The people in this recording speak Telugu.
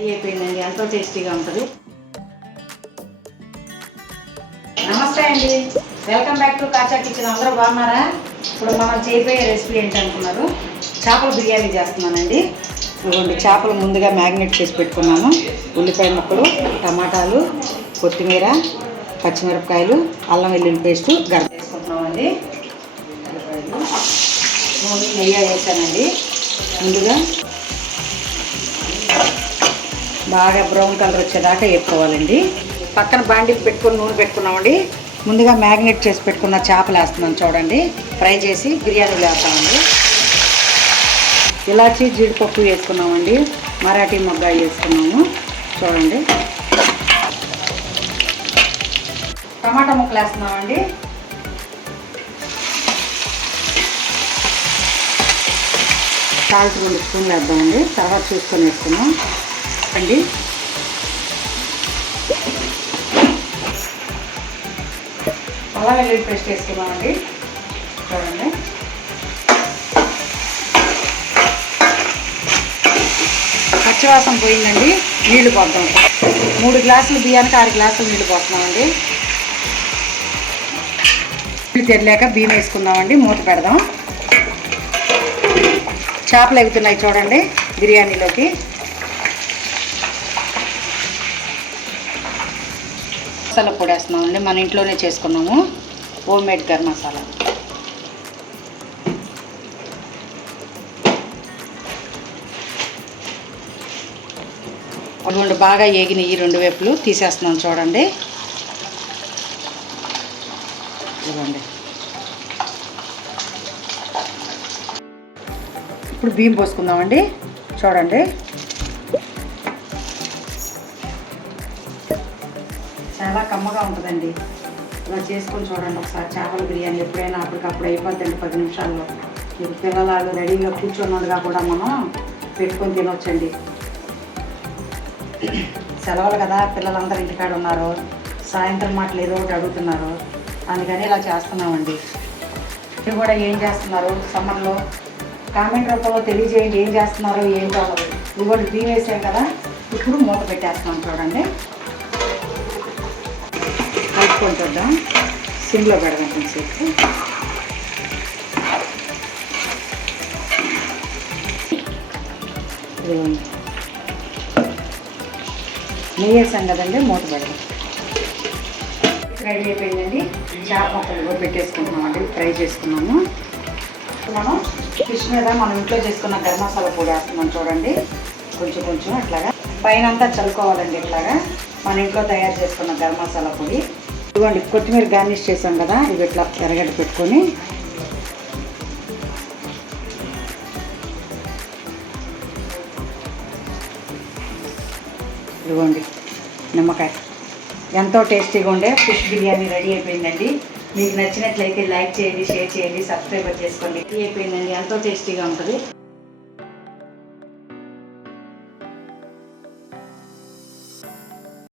అయిపోయిందండి, ఎంతో టేస్టీగా ఉంటుంది. నమస్తే అండి, వెల్కమ్ బ్యాక్ టు కాచా కిచెన్. అందరూ బాగున్నారా? ఇప్పుడు మనం చేయబోయే రెసిపీ ఏంటనుకున్నారు, చేపల బిర్యానీ చేస్తున్నానండి. ఇదిగోండి, చేపలు ముందుగా మ్యారినేట్ చేసి పెట్టుకున్నాము. ఉల్లిపాయ ముక్కలు, టమాటాలు, కొత్తిమీర, పచ్చిమిరపకాయలు, అల్లం వెల్లుల్లి పేస్టు గరం వేసుకుంటున్నామండి. నూనె నెయ్యి వేసానండి. ముందుగా బాగా బ్రౌన్ కలర్ వచ్చేదాకా వేసుకోవాలండి. పక్కన బాండి పెట్టుకొని నూనె పెట్టుకున్నామండి. ముందుగా మ్యారినేట్ చేసి పెట్టుకున్న చేపలు వేస్తున్నాను చూడండి. ఫ్రై చేసి బిర్యానీలో వేస్తామండి. ఇలాచి జీడిపప్పు వేసుకున్నామండి. మరాఠీ మొగ్గ వేసుకున్నాము చూడండి. టమాటా ముక్కలు వేస్తున్నామండి. సాల్ట్ 2 స్పూన్లు వేద్దామండి. తర్వాత చూసుకొని వేసుకున్నాం అండి. అల్లం వెల్లుల్లి పేస్ట్ వేసుకున్నామండి చూడండి. పచ్చివాసన పోయిందండి. నీళ్లు పోద్దాం. 3 గ్లాసులు బియ్యానికి 6 గ్లాసులు నీళ్లు పోతున్నామండి. నీళ్ళు తెరలేక బియ్యం వేసుకుందామండి. మూత పెడదాం. చేపలు ఎగుతున్నాయి చూడండి బిర్యానీలోకి. మసాలా పొడి వేస్తున్నామండి. మన ఇంట్లోనే చేసుకున్నాము, హోమ్ మేడ్ గరం మసాలా. అటువంటి బాగా ఏగిన ఈ 2 వైపులు తీసేస్తున్నాం చూడండి. ఇవ్వండి. ఇప్పుడు బియ్యం పోసుకుందామండి చూడండి. చాలా కమ్మగా ఉంటుందండి. ఇలా చేసుకొని చూడండి ఒకసారి. చేపల బిర్యానీ ఎప్పుడైనా అప్పటికప్పుడు అయిపోద్దండి 10 నిమిషాల్లో. మీకు పిల్లలు రెడీగా కూర్చొని కూడా మనం పెట్టుకొని తినొచ్చండి. సెలవులు కదా, పిల్లలందరూ ఇంటికాడ ఉన్నారు. సాయంత్రం మాటలు ఏదో ఒకటి అడుగుతున్నారు, అందుకని ఇలా చేస్తున్నామండి. మీరు కూడా ఏం చేస్తున్నారు సమ్మర్లో కామెంట్ రూపంలో తెలియజేయండి. ఏం చేస్తున్నారు ఏంటో. ఇది కూడా బియ్యం వేసాం కదా. ఇప్పుడు మూత పెట్టేస్తున్నాం చూడండి. కలుపుకొని చూద్దాం. సిమ్లో పెడదాం కొంచెంసేపు. నెయ్యి వేసాం కదండి, మూత పెడదాం. రెడీ అయిపోయిందండి. చేప ముక్కలు కూడా పెట్టేసుకుంటున్నామండి. ఫ్రై చేసుకున్నాము. మనం ఫిష్ మీద మనం ఇంట్లో చేసుకున్న గరం మసాలా పొడి వేస్తున్నాం చూడండి. కొంచెం కొంచెం అట్లాగా పైన అంతా చల్లుకోవాలండి. ఇట్లాగా మన ఇంట్లో తయారు చేసుకున్న గరం మసాలా పొడి. ఇదిగోండి, కొత్తిమీర గార్నిష్ చేసాం కదా, ఇవి ఇట్లా ఎర్రగడ్డ పెట్టుకొని ఇదిగోండి నిమ్మకాయ. ఎంతో టేస్టీగా ఉండే ఫిష్ బిర్యానీ రెడీ అయిపోయిందండి. మీకు నచ్చినట్లయితే లైక్ చేయండి, షేర్ చేయండి, సబ్స్క్రైబ్ చేసుకోండి. రెడీ అయిపోయిందండి, ఎంతో టేస్టీగా ఉంటుంది.